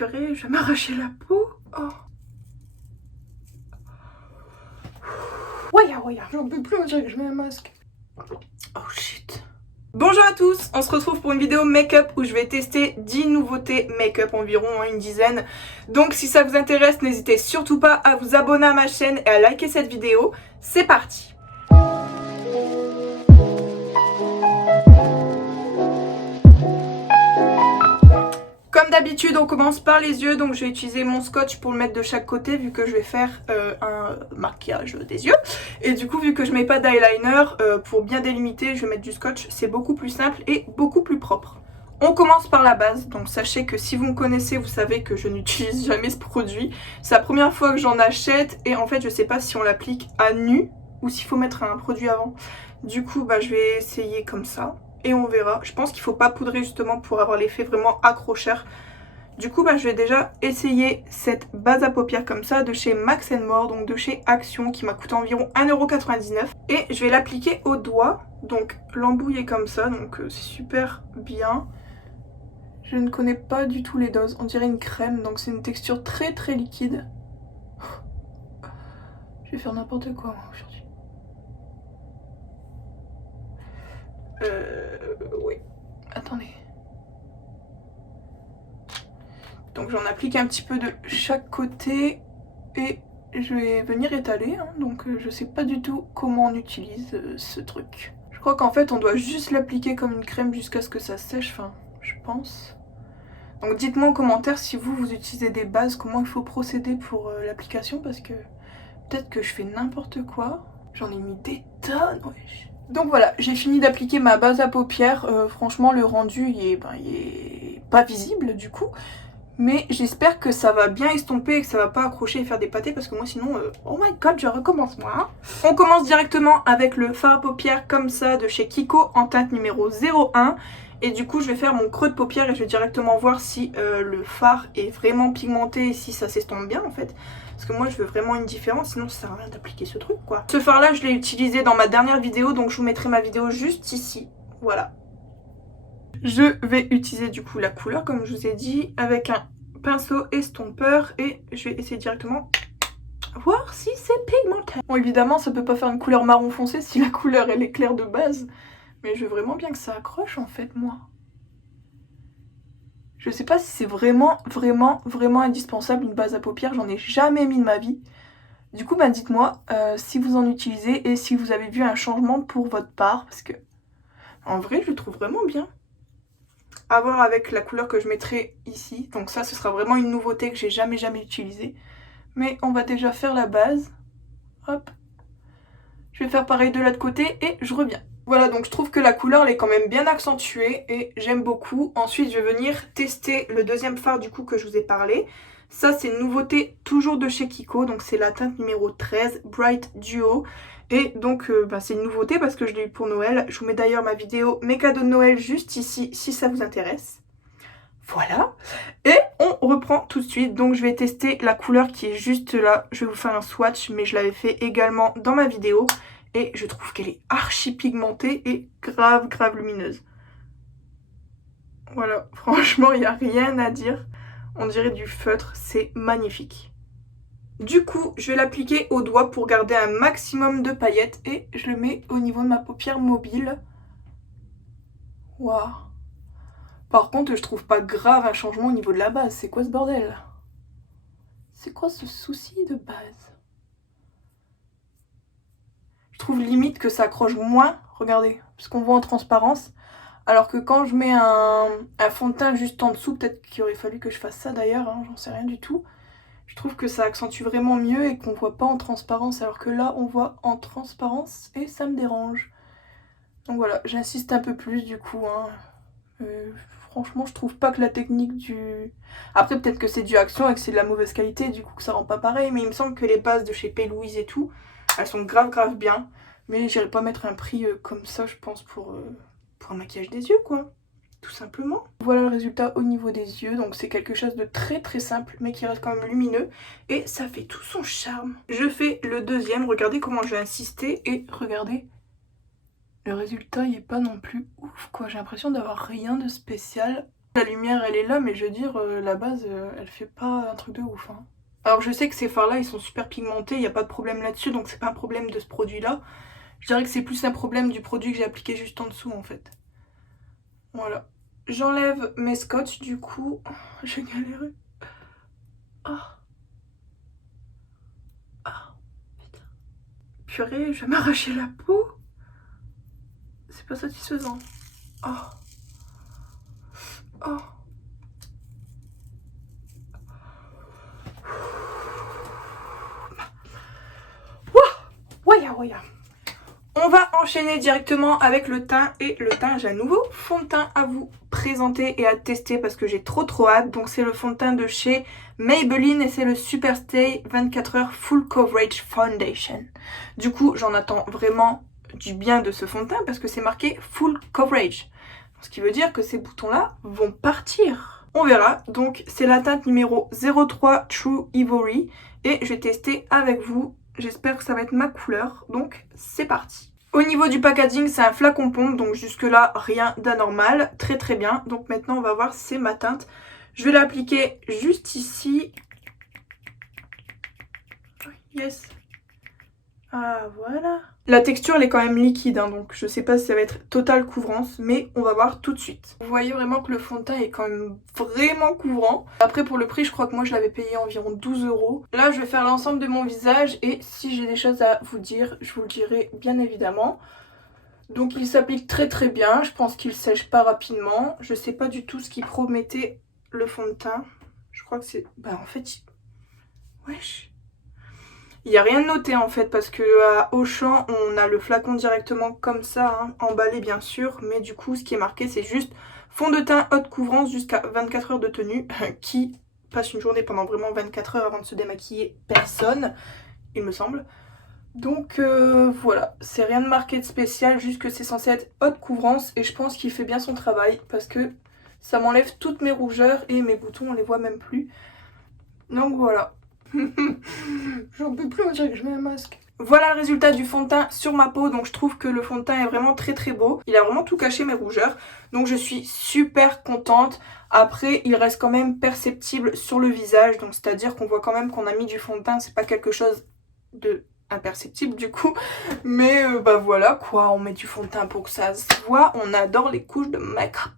purée, je vais m'arracher la peau. Oh. Ouais, j'en peux plus, on dirait que je mets un masque. Oh shit. Bonjour à tous, on se retrouve pour une vidéo make-up où je vais tester 10 nouveautés make-up, environ une dizaine. Donc si ça vous intéresse, n'hésitez surtout pas à vous abonner à ma chaîne et à liker cette vidéo. C'est parti. Comme d'habitude, on commence par les yeux, donc je vais utiliser mon scotch pour le mettre de chaque côté vu que je vais faire un maquillage des yeux. Et du coup, vu que je mets pas d'eyeliner, pour bien délimiter, je vais mettre du scotch. C'est beaucoup plus simple et beaucoup plus propre. On commence par la base, donc sachez que si vous me connaissez, vous savez que je n'utilise jamais ce produit. C'est la première fois que j'en achète et en fait, je sais pas si on l'applique à nu ou s'il faut mettre un produit avant. Du coup, je vais essayer comme ça. Et on verra. Je pense qu'il faut pas poudrer justement pour avoir l'effet vraiment accrocheur. Du coup, je vais déjà essayer cette base à paupières comme ça de chez Max More, donc de chez Action, qui m'a coûté environ 1,99 €. Et je vais l'appliquer au doigt. Donc l'embout est comme ça, donc c'est super bien. Je ne connais pas du tout les doses. On dirait une crème, donc c'est une texture très très liquide. Je vais faire n'importe quoi moi aujourd'hui. Oui. Attendez. Donc j'en applique un petit peu de chaque côté et je vais venir étaler. Donc je sais pas du tout comment on utilise ce truc. Je crois qu'en fait on doit juste l'appliquer comme une crème jusqu'à ce que ça sèche, enfin je pense. Donc dites-moi en commentaire si vous utilisez des bases, comment il faut procéder pour l'application parce que peut-être que je fais n'importe quoi. J'en ai mis des tonnes, wesh. Donc voilà, j'ai fini d'appliquer ma base à paupières. Franchement, le rendu, il est pas visible du coup. Mais j'espère que ça va bien estomper et que ça va pas accrocher et faire des pâtés parce que moi sinon, oh my god, je recommence moi. On commence directement avec le fard à paupières comme ça de chez Kiko en teinte numéro 01. Et du coup, je vais faire mon creux de paupière et je vais directement voir si le fard est vraiment pigmenté et si ça s'estompe bien en fait. Parce que moi je veux vraiment une différence, sinon ça sert à rien d'appliquer ce truc quoi. Ce fard là je l'ai utilisé dans ma dernière vidéo, donc je vous mettrai ma vidéo juste ici. Voilà. Je vais utiliser du coup la couleur comme je vous ai dit avec un pinceau estompeur et je vais essayer directement voir si c'est pigmenté. Bon évidemment ça peut pas faire une couleur marron foncé si la couleur elle est claire de base. Mais je veux vraiment bien que ça accroche en fait moi. Je sais pas si c'est vraiment indispensable une base à paupières, j'en ai jamais mis de ma vie. Du coup dites-moi si vous en utilisez et si vous avez vu un changement pour votre part parce que en vrai je le trouve vraiment bien. À voir avec la couleur que je mettrai ici, donc ça ce sera vraiment une nouveauté que j'ai jamais utilisée. Mais on va déjà faire la base. Hop. Je vais faire pareil de l'autre côté et je reviens. Voilà, donc je trouve que la couleur elle est quand même bien accentuée et j'aime beaucoup. Ensuite je vais venir tester le deuxième fard du coup que je vous ai parlé. Ça c'est une nouveauté toujours de chez Kiko, donc c'est la teinte numéro 13 Bright Duo. Et donc c'est une nouveauté parce que je l'ai eu pour Noël. Je vous mets d'ailleurs ma vidéo mes cadeaux de Noël juste ici si ça vous intéresse. Voilà. Et on reprend tout de suite. Donc je vais tester la couleur qui est juste là. Je vais vous faire un swatch mais je l'avais fait également dans ma vidéo. Et je trouve qu'elle est archi pigmentée et grave lumineuse. Voilà, franchement, il n'y a rien à dire. On dirait du feutre, c'est magnifique. Du coup, je vais l'appliquer au doigt pour garder un maximum de paillettes. Et je le mets au niveau de ma paupière mobile. Waouh. Par contre, je trouve pas grave un changement au niveau de la base. C'est quoi ce bordel? C'est quoi ce souci de base? Je trouve limite que ça accroche moins, regardez, parce qu'on voit en transparence. Alors que quand je mets un fond de teint juste en dessous, peut-être qu'il aurait fallu que je fasse ça d'ailleurs, j'en sais rien du tout. Je trouve que ça accentue vraiment mieux et qu'on voit pas en transparence, alors que là on voit en transparence et ça me dérange. Donc voilà, j'insiste un peu plus du coup. Franchement, je trouve pas que la technique du... Après peut-être que c'est du Action et que c'est de la mauvaise qualité, du coup que ça rend pas pareil, mais il me semble que les bases de chez P. Louise et tout, elles sont grave bien. Mais j'irai pas mettre un prix comme ça, je pense, pour un maquillage des yeux, quoi. Tout simplement. Voilà le résultat au niveau des yeux. Donc c'est quelque chose de très simple, mais qui reste quand même lumineux. Et ça fait tout son charme. Je fais le deuxième. Regardez comment je vais insister. Et regardez, le résultat, il est pas non plus ouf, quoi. J'ai l'impression d'avoir rien de spécial. La lumière elle est là, mais je veux dire, la base elle fait pas un truc de ouf. Hein. Alors je sais que ces fards là ils sont super pigmentés, il n'y a pas de problème là-dessus, donc c'est pas un problème de ce produit là. Je dirais que c'est plus un problème du produit que j'ai appliqué juste en dessous en fait. Voilà. J'enlève mes scotch du coup. J'ai galéré. Ah. Ah. Putain. Purée, je vais m'arracher la peau. C'est pas satisfaisant. Oh. Oh. Waya waya. On va enchaîner directement avec le teint. Et le teint, j'ai un nouveau fond de teint à vous présenter et à tester parce que j'ai trop hâte. Donc c'est le fond de teint de chez Maybelline et c'est le Superstay 24h Full Coverage Foundation. Du coup, j'en attends vraiment du bien de ce fond de teint parce que c'est marqué Full Coverage. Ce qui veut dire que ces boutons-là vont partir. On verra. Donc c'est la teinte numéro 03 True Ivory et je vais tester avec vous. J'espère que ça va être ma couleur, donc c'est parti. Au niveau du packaging, c'est un flacon pompe, donc jusque là, rien d'anormal, très bien. Donc maintenant, on va voir si c'est ma teinte. Je vais l'appliquer juste ici. Yes. Ah, voilà. La texture, elle est quand même liquide, hein, donc je sais pas si ça va être totale couvrance, mais on va voir tout de suite. Vous voyez vraiment que le fond de teint est quand même vraiment couvrant. Après, pour le prix, je crois que moi, je l'avais payé environ 12 €. Là, je vais faire l'ensemble de mon visage et si j'ai des choses à vous dire, je vous le dirai bien évidemment. Donc, il s'applique très bien. Je pense qu'il sèche pas rapidement. Je sais pas du tout ce qui promettait le fond de teint. Je crois que c'est... Bah, en fait... Wesh. Il n'y a rien de noté en fait parce que à Auchan on a le flacon directement comme ça, hein, emballé bien sûr, mais du coup ce qui est marqué c'est juste fond de teint haute couvrance jusqu'à 24 heures de tenue. Qui passe une journée pendant vraiment 24 heures avant de se démaquiller? Personne, il me semble. Donc voilà, c'est rien de marqué de spécial, juste que c'est censé être haute couvrance et je pense qu'il fait bien son travail parce que ça m'enlève toutes mes rougeurs et mes boutons on les voit même plus. Donc voilà. J'en peux plus, on dirait que je mets un masque. Voilà le résultat du fond de teint sur ma peau, donc je trouve que le fond de teint est vraiment très beau. Il a vraiment tout caché mes rougeurs, donc je suis super contente. Après, il reste quand même perceptible sur le visage, donc c'est-à-dire qu'on voit quand même qu'on a mis du fond de teint, c'est pas quelque chose de imperceptible du coup. Mais bah voilà quoi, on met du fond de teint pour que ça se voit, on adore les couches de make-up.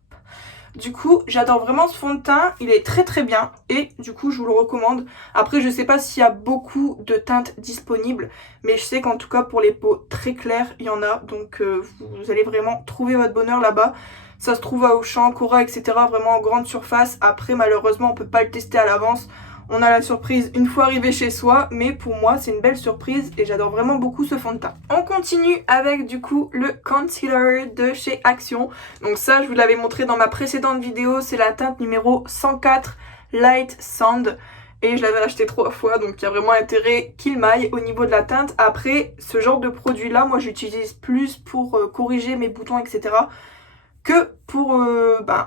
Du coup, j'adore vraiment ce fond de teint, il est très bien et du coup je vous le recommande. Après je sais pas s'il y a beaucoup de teintes disponibles, mais je sais qu'en tout cas pour les peaux très claires il y en a, donc vous allez vraiment trouver votre bonheur là-bas. Ça se trouve à Auchan, Cora, etc. vraiment en grande surface. Après malheureusement on peut pas le tester à l'avance. On a la surprise une fois arrivé chez soi, mais pour moi c'est une belle surprise et j'adore vraiment beaucoup ce fond de teint. On continue avec du coup le concealer de chez Action. Donc ça je vous l'avais montré dans ma précédente vidéo, c'est la teinte numéro 104 Light Sand. Et je l'avais acheté 3 fois, donc il y a vraiment intérêt qu'il m'aille au niveau de la teinte. Après, ce genre de produit là, moi j'utilise plus pour corriger mes boutons, etc. que pour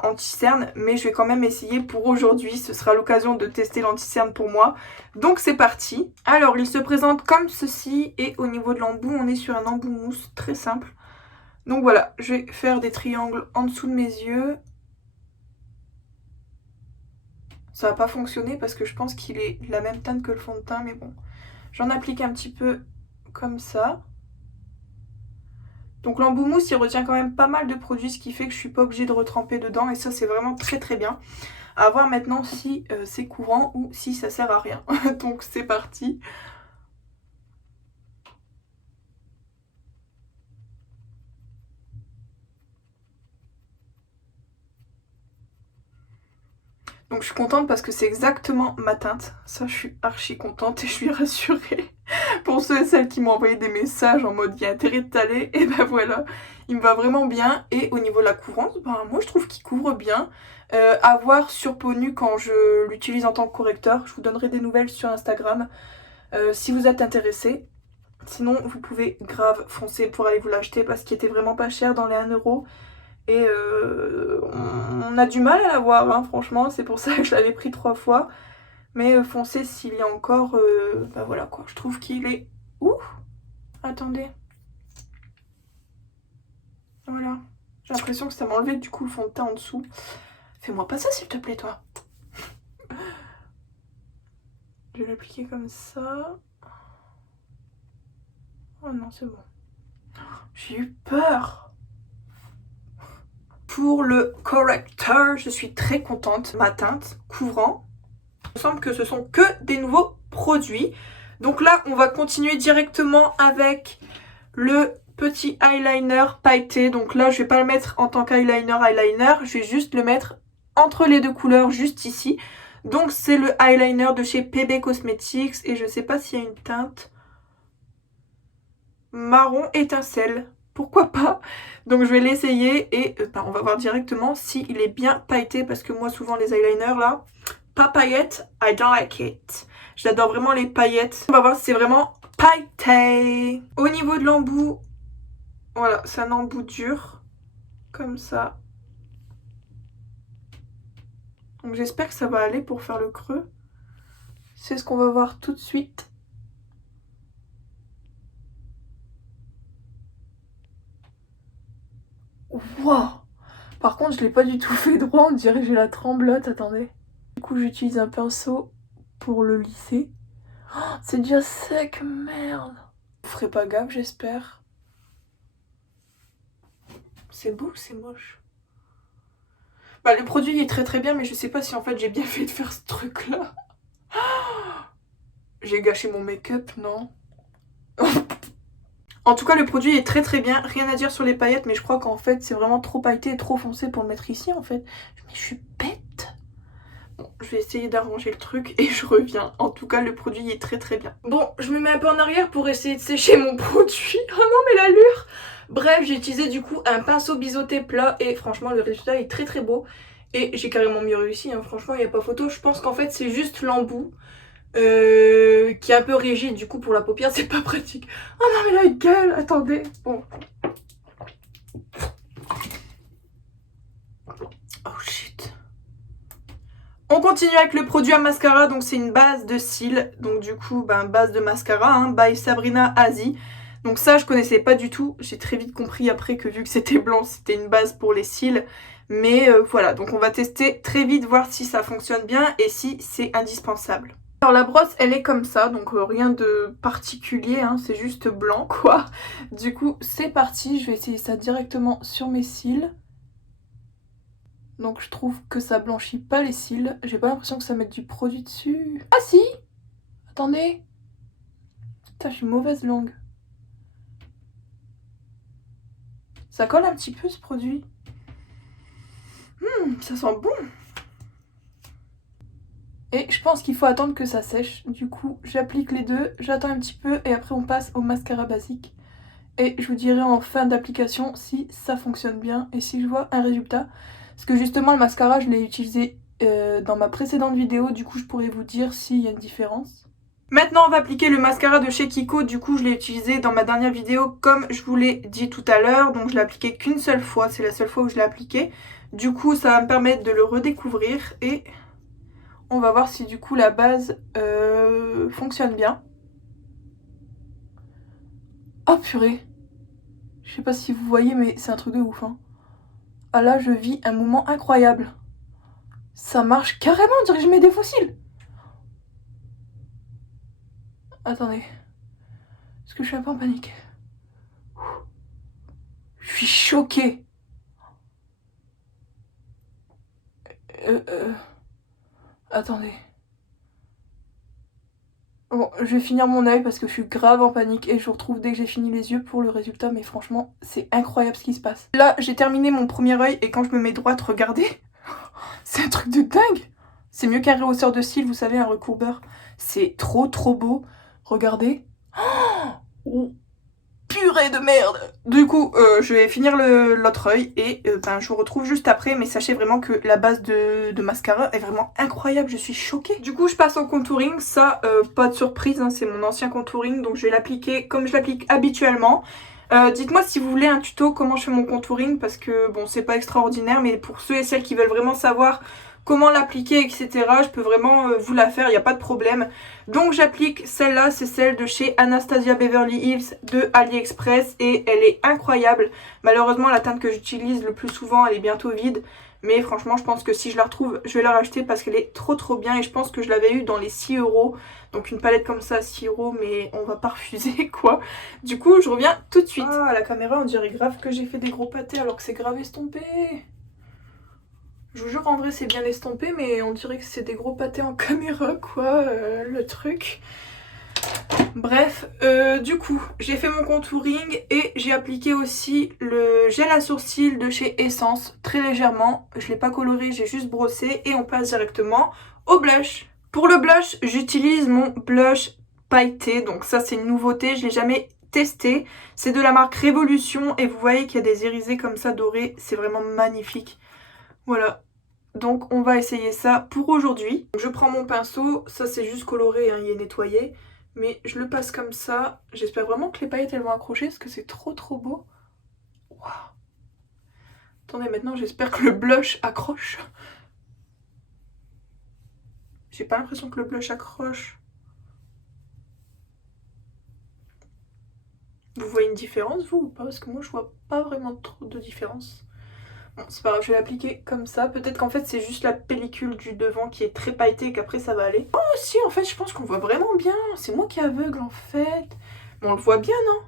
anti-cerne, mais je vais quand même essayer pour aujourd'hui, ce sera l'occasion de tester l'anti-cerne pour moi. Donc c'est parti. Alors il se présente comme ceci et au niveau de l'embout on est sur un embout mousse très simple. Donc voilà, je vais faire des triangles en dessous de mes yeux. Ça va pas fonctionner parce que je pense qu'il est de la même teinte que le fond de teint, mais bon. J'en applique un petit peu comme ça. Donc l'embout mousse il retient quand même pas mal de produits, ce qui fait que je suis pas obligée de retremper dedans et ça c'est vraiment très bien. À voir maintenant si c'est courant ou si ça sert à rien. Donc c'est parti. Donc je suis contente parce que c'est exactement ma teinte. Ça je suis archi contente et je suis rassurée. Pour ceux et celles qui m'ont envoyé des messages en mode il y a intérêt de t'aller, et ben voilà, il me va vraiment bien. Et au niveau de la couvrance, ben moi je trouve qu'il couvre bien. À voir sur peau nue quand je l'utilise en tant que correcteur. Je vous donnerai des nouvelles sur Instagram si vous êtes intéressés. Sinon vous pouvez grave foncer pour aller vous l'acheter parce qu'il était vraiment pas cher dans les 1 €. Et on a du mal à l'avoir, hein, franchement, c'est pour ça que je l'avais pris 3 fois. Mais foncez s'il y a encore, bah voilà quoi, je trouve qu'il est... Ouh, attendez. Voilà, j'ai l'impression que ça m'a enlevé du coup le fond de teint en dessous. Fais-moi pas ça s'il te plaît toi. Je vais l'appliquer comme ça. Oh non, c'est bon. J'ai eu peur. Pour le correcteur, je suis très contente. Ma teinte couvrant. Il me semble que ce sont que des nouveaux produits. Donc là, on va continuer directement avec le petit eyeliner pailleté. Donc là, je vais pas le mettre en tant qu'eyeliner. Je vais juste le mettre entre les deux couleurs, juste ici. Donc c'est le eyeliner de chez PB Cosmetics. Et je sais pas s'il y a une teinte marron étincelle. Pourquoi pas? Donc je vais l'essayer et on va voir directement s'il est bien pailleté. Parce que moi, souvent, les eyeliners là, pas paillettes, I don't like it. J'adore vraiment les paillettes. On va voir si c'est vraiment pailleté. Au niveau de l'embout, voilà, c'est un embout dur. Comme ça. Donc j'espère que ça va aller pour faire le creux. C'est ce qu'on va voir tout de suite. Wow! Par contre, je l'ai pas du tout fait droit, on dirait que j'ai la tremblote, attendez. Du coup, j'utilise un pinceau pour le lisser. Oh, c'est déjà sec, merde! Vous ferez pas gaffe, j'espère. C'est beau ou c'est moche? Bah, le produit est très bien, mais je sais pas si en fait j'ai bien fait de faire ce truc-là. J'ai gâché mon make-up, non? En tout cas, le produit est très bien. Rien à dire sur les paillettes, mais je crois qu'en fait, c'est vraiment trop pailleté et trop foncé pour le mettre ici, en fait. Mais je suis bête. Bon, je vais essayer d'arranger le truc et je reviens. En tout cas, le produit est très bien. Bon, je me mets un peu en arrière pour essayer de sécher mon produit. Oh non, mais l'allure! Bref, j'ai utilisé du coup un pinceau biseauté plat et franchement, le résultat est très bon. Et j'ai carrément mieux réussi, hein. Franchement, il n'y a pas photo. Je pense qu'en fait, c'est juste l'embout. Qui est un peu rigide, du coup pour la paupière c'est pas pratique. Oh non mais la gueule, attendez. Bon. Oh shit. On continue avec le produit à mascara, donc c'est une base de cils. Donc du coup, base de mascara, hein, by Sabrina Azie. Donc ça je connaissais pas du tout, j'ai très vite compris après que vu que c'était blanc, c'était une base pour les cils. Mais voilà, donc on va tester très vite, voir si ça fonctionne bien et si c'est indispensable. Alors la brosse elle est comme ça, donc rien de particulier, hein, c'est juste blanc quoi. Du coup c'est parti, je vais essayer ça directement sur mes cils. Donc je trouve que ça blanchit pas les cils, j'ai pas l'impression que ça mette du produit dessus. Ah si! Attendez! Putain, je suis mauvaise langue. Ça colle un petit peu ce produit. Ça sent bon! Et je pense qu'il faut attendre que ça sèche. Du coup, j'applique les deux, j'attends un petit peu et après on passe au mascara basique. Et je vous dirai en fin d'application si ça fonctionne bien et si je vois un résultat. Parce que justement le mascara je l'ai utilisé dans ma précédente vidéo, du coup je pourrais vous dire s'il y a une différence. Maintenant on va appliquer le mascara de chez Kiko, du coup je l'ai utilisé dans ma dernière vidéo comme je vous l'ai dit tout à l'heure. Donc je l'ai appliqué qu'une seule fois, c'est la seule fois où je l'ai appliqué. Du coup ça va me permettre de le redécouvrir et on va voir si du coup la base fonctionne bien. Oh purée! Je sais pas si vous voyez mais c'est un truc de ouf hein. Ah là je vis un moment incroyable. Ça marche carrément, on dirait que je mets des fossiles. Attendez. Est-ce que je suis un peu en panique? Je suis choquée. Attendez. Bon, je vais finir mon œil parce que je suis grave en panique et je vous retrouve dès que j'ai fini les yeux pour le résultat. Mais franchement, c'est incroyable ce qui se passe. Là, j'ai terminé mon premier œil et quand je me mets droite, regardez. C'est un truc de dingue. C'est mieux qu'un rehausseur de cils, vous savez, un recourbeur. C'est trop beau. Regardez. Oh, purée de merde. Du coup, je vais finir l'autre œil et je vous retrouve juste après. Mais sachez vraiment que la base de mascara est vraiment incroyable. Je suis choquée. Du coup, je passe au contouring. Ça, pas de surprise, hein, c'est mon ancien contouring. Donc, je vais l'appliquer comme je l'applique habituellement. Dites-moi si vous voulez un tuto comment je fais mon contouring. Parce que, bon, c'est pas extraordinaire. Mais pour ceux et celles qui veulent vraiment savoir comment l'appliquer, etc. je peux vraiment vous la faire, il n'y a pas de problème. Donc j'applique celle-là, c'est celle de chez Anastasia Beverly Hills de AliExpress et elle est incroyable. Malheureusement la teinte que j'utilise le plus souvent elle est bientôt vide. Mais franchement je pense que si je la retrouve je vais la racheter parce qu'elle est trop bien. Et je pense que je l'avais eu dans les 6 euros. Donc une palette comme ça à 6 euros, mais on va pas refuser quoi. Du coup je reviens tout de suite. Ah, à la caméra on dirait grave que j'ai fait des gros pâtés alors que c'est grave estompé. Je vous jure en vrai c'est bien estompé, mais on dirait que c'est des gros pâtés en caméra quoi, le truc. Bref, du coup j'ai fait mon contouring et j'ai appliqué aussi le gel à sourcils de chez Essence très légèrement. Je l'ai pas coloré, j'ai juste brossé et on passe directement au blush. Pour le blush j'utilise mon blush pailleté, donc ça c'est une nouveauté, je l'ai jamais testé. C'est de la marque Révolution et vous voyez qu'il y a des irisés comme ça dorés, c'est vraiment magnifique. Voilà. Donc on va essayer ça pour aujourd'hui. Je prends mon pinceau, ça c'est juste coloré, hein, il est nettoyé. Mais je le passe comme ça. J'espère vraiment que les paillettes elles vont accrocher parce que c'est trop beau. Waouh. Attendez, maintenant j'espère que le blush accroche. J'ai pas l'impression que le blush accroche. Vous voyez une différence vous ou pas? Parce que moi je vois pas vraiment trop de différence. Bon, c'est pas grave, je vais l'appliquer comme ça. Peut-être qu'en fait c'est juste la pellicule du devant qui est très pailletée et qu'après ça va aller. Oh si, en fait je pense qu'on voit vraiment bien. C'est moi qui est aveugle en fait. Bon, on le voit bien, non?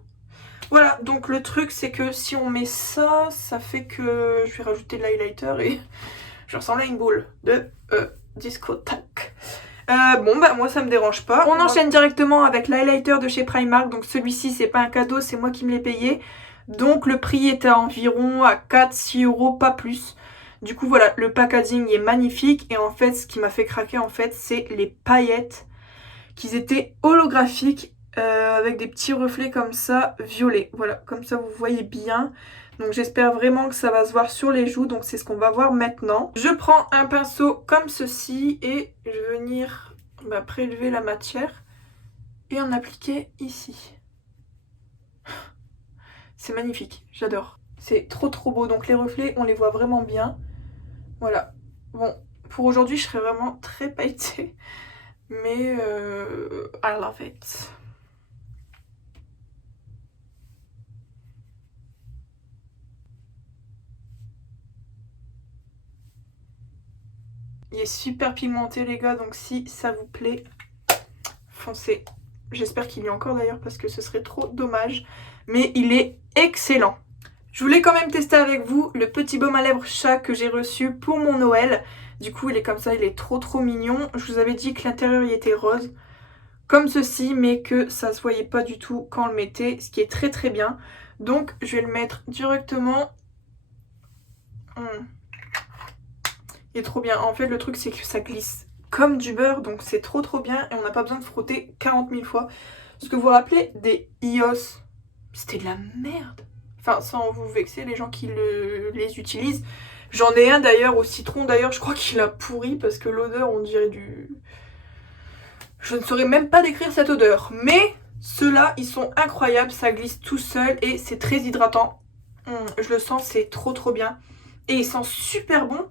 Voilà, donc le truc c'est que si on met ça, ça fait que je vais rajouter de l'highlighter et je ressemble à une boule de discothèque. Bon bah moi ça me dérange pas. On enchaîne directement avec l'highlighter de chez Primark. Donc celui-ci c'est pas un cadeau, c'est moi qui me l'ai payé. Donc le prix était à environ à 4-6 euros, pas plus. Du coup voilà, le packaging est magnifique. Et en fait ce qui m'a fait craquer en fait c'est les paillettes. Qu'ils étaient holographiques avec des petits reflets comme ça, violets. Voilà, comme ça vous voyez bien. Donc j'espère vraiment que ça va se voir sur les joues, donc c'est ce qu'on va voir maintenant. Je prends un pinceau comme ceci et je vais venir prélever la matière et en appliquer ici. C'est magnifique, j'adore. C'est trop beau, donc les reflets on les voit vraiment bien. Voilà, bon, pour aujourd'hui je serai vraiment très pailletée, mais I love it. Il est super pigmenté les gars, donc si ça vous plaît, foncez. J'espère qu'il y a encore d'ailleurs parce que ce serait trop dommage. Mais il est excellent. Je voulais quand même tester avec vous le petit baume à lèvres chat que j'ai reçu pour mon Noël. Du coup il est comme ça, il est trop mignon. Je vous avais dit que l'intérieur il était rose. Comme ceci, mais que ça se voyait pas du tout quand on le mettait. Ce qui est très bien. Donc je vais le mettre directement. Il est trop bien. En fait le truc c'est que ça glisse comme du beurre, donc c'est trop bien et on n'a pas besoin de frotter 40 000 fois. Parce que vous vous rappelez des iOS, c'était de la merde. Enfin sans vous vexer les gens qui les utilisent. J'en ai un d'ailleurs au citron, d'ailleurs je crois qu'il a pourri parce que l'odeur on dirait du... Je ne saurais même pas décrire cette odeur. Mais ceux-là ils sont incroyables, ça glisse tout seul et c'est très hydratant. Je le sens, c'est trop bien. Et il sent super bon.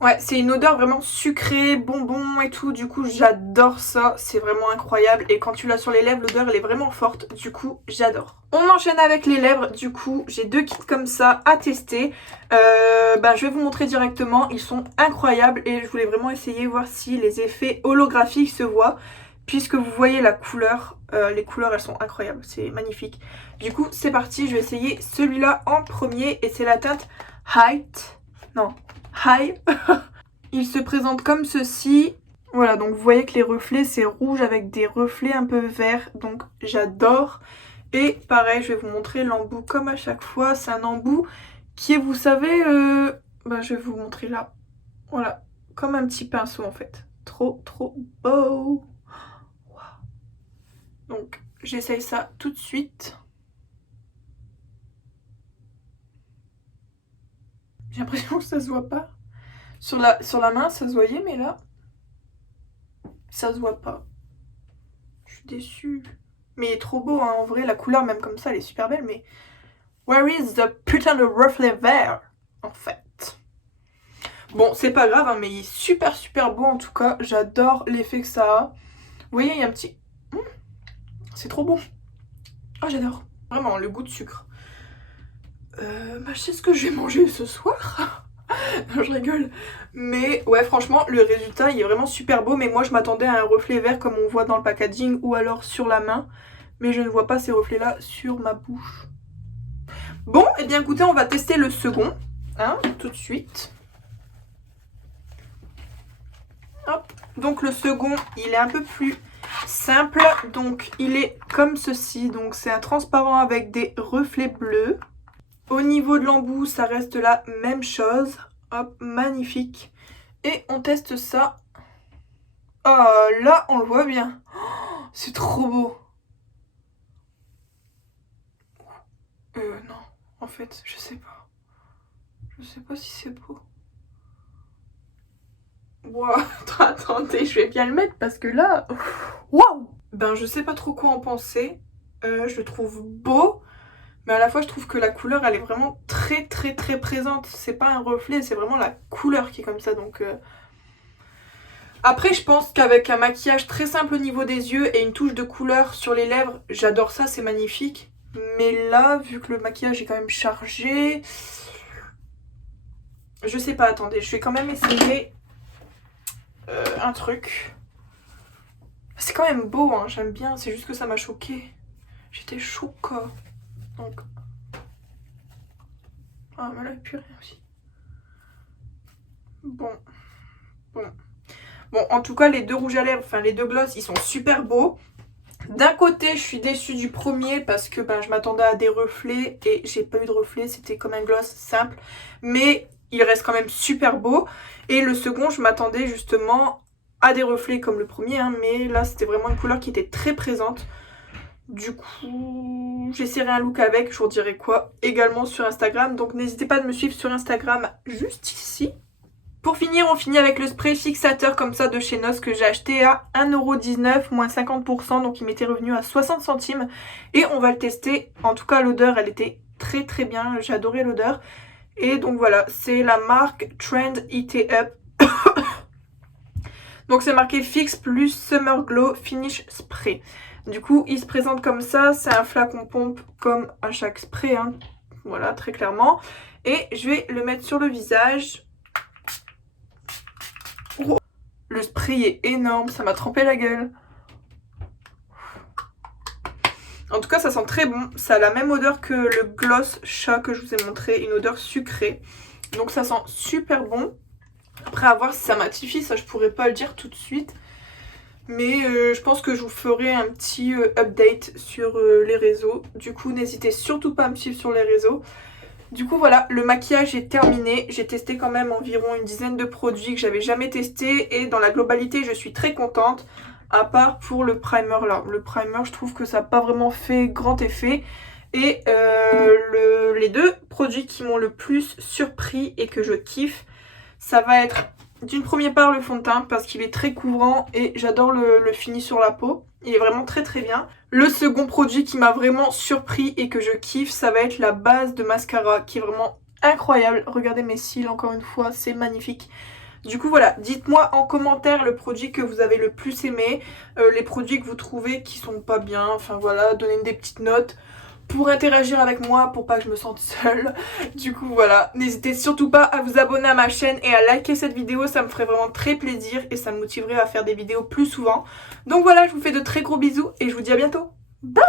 Ouais, c'est une odeur vraiment sucrée, bonbon et tout, du coup j'adore ça, c'est vraiment incroyable. Et quand tu l'as sur les lèvres, l'odeur elle est vraiment forte, du coup j'adore. On enchaîne avec les lèvres, du coup j'ai deux kits comme ça à tester. Je vais vous montrer directement, ils sont incroyables et je voulais vraiment essayer, voir si les effets holographiques se voient. Puisque vous voyez la couleur, les couleurs elles sont incroyables, c'est magnifique. Du coup c'est parti, je vais essayer celui-là en premier et c'est la teinte High. Il se présente comme ceci. Voilà, donc vous voyez que les reflets c'est rouge avec des reflets un peu verts, donc j'adore. Et pareil, je vais vous montrer l'embout comme à chaque fois. C'est un embout qui est, vous savez, je vais vous montrer là. Voilà, comme un petit pinceau en fait. Trop beau. Wow. Donc j'essaye ça tout de suite. J'ai l'impression que ça se voit pas. Sur la main ça se voyait, mais là ça se voit pas. Je suis déçue. Mais il est trop beau, hein, en vrai, la couleur même comme ça elle est super belle, mais where is the putain de reflet vert en fait. Bon c'est pas grave, hein, mais il est super beau en tout cas, j'adore l'effet que ça a. Vous voyez il y a un petit... c'est trop bon. Ah j'adore, vraiment le goût de sucre. Je sais ce que je vais manger ce soir. Non, je rigole. Mais ouais, franchement, le résultat il est vraiment super beau. Mais moi je m'attendais à un reflet vert comme on voit dans le packaging ou alors sur la main. Mais je ne vois pas ces reflets là sur ma bouche. Bon, et bien écoutez, on va tester le second, hein, tout de suite. Hop. Donc le second, il est un peu plus simple. Donc il est comme ceci. Donc c'est un transparent avec des reflets bleus. Au niveau de l'embout, ça reste la même chose. Hop, magnifique. Et on teste ça. Oh, là, on le voit bien. Oh, c'est trop beau. Non. En fait, je sais pas. Je sais pas si c'est beau. Wow, attendez, je vais bien le mettre parce que là... Waouh. Ben, je sais pas trop quoi en penser. Je le trouve beau. Mais à la fois, je trouve que la couleur, elle est vraiment très présente. C'est pas un reflet, c'est vraiment la couleur qui est comme ça. Donc, après, je pense qu'avec un maquillage très simple au niveau des yeux et une touche de couleur sur les lèvres, j'adore ça, c'est magnifique. Mais là, vu que le maquillage est quand même chargé... Je sais pas, attendez, je vais quand même essayer un truc. C'est quand même beau, hein, j'aime bien, c'est juste que ça m'a choquée. J'étais choquée. Donc... Ah, mais là, il n'y a plus rien aussi. Bon, en tout cas, les deux rouges à lèvres, enfin les deux gloss, ils sont super beaux. D'un côté, je suis déçue du premier parce que ben, je m'attendais à des reflets et j'ai pas eu de reflets, c'était comme un gloss simple. Mais il reste quand même super beau. Et le second, je m'attendais justement à des reflets comme le premier, hein, mais là, c'était vraiment une couleur qui était très présente. Du coup, j'essaierai un look avec, je vous dirai quoi, également sur Instagram. Donc n'hésitez pas à me suivre sur Instagram juste ici. Pour finir, on finit avec le spray fixateur comme ça de chez NOS que j'ai acheté à 1,19 € moins 50%. Donc il m'était revenu à 60 centimes. Et on va le tester. En tout cas, l'odeur, elle était très bien. J'ai adoré l'odeur. Et donc voilà, c'est la marque Trend It Up. Donc c'est marqué Fix plus Summer Glow Finish Spray. Du coup, il se présente comme ça. C'est un flacon pompe comme à chaque spray, hein. Voilà, très clairement. Et je vais le mettre sur le visage. Le spray est énorme, ça m'a trempé la gueule. En tout cas, ça sent très bon. Ça a la même odeur que le gloss chat que je vous ai montré, une odeur sucrée. Donc ça sent super bon. Après, à voir si ça matifie, ça je pourrais pas le dire tout de suite. Mais je pense que je vous ferai un petit update sur les réseaux. Du coup, n'hésitez surtout pas à me suivre sur les réseaux. Du coup voilà, le maquillage est terminé. J'ai testé quand même environ une dizaine de produits que j'avais jamais testés. Et dans la globalité, je suis très contente. À part pour le primer là. Le primer, je trouve que ça n'a pas vraiment fait grand effet. Et les deux produits qui m'ont le plus surpris et que je kiffe, ça va être d'une première part le fond de teint parce qu'il est très couvrant et j'adore le fini sur la peau. Il est vraiment très bien. Le second produit qui m'a vraiment surpris et que je kiffe, ça va être la base de mascara qui est vraiment incroyable. Regardez mes cils encore une fois, c'est magnifique. Du coup voilà, dites-moi en commentaire le produit que vous avez le plus aimé, les produits que vous trouvez qui sont pas bien, enfin voilà, donnez-moi des petites notes pour interagir avec moi, pour pas que je me sente seule. Du coup voilà, n'hésitez surtout pas à vous abonner à ma chaîne et à liker cette vidéo, ça me ferait vraiment très plaisir et ça me motiverait à faire des vidéos plus souvent. Donc voilà, je vous fais de très gros bisous et je vous dis à bientôt. Bye!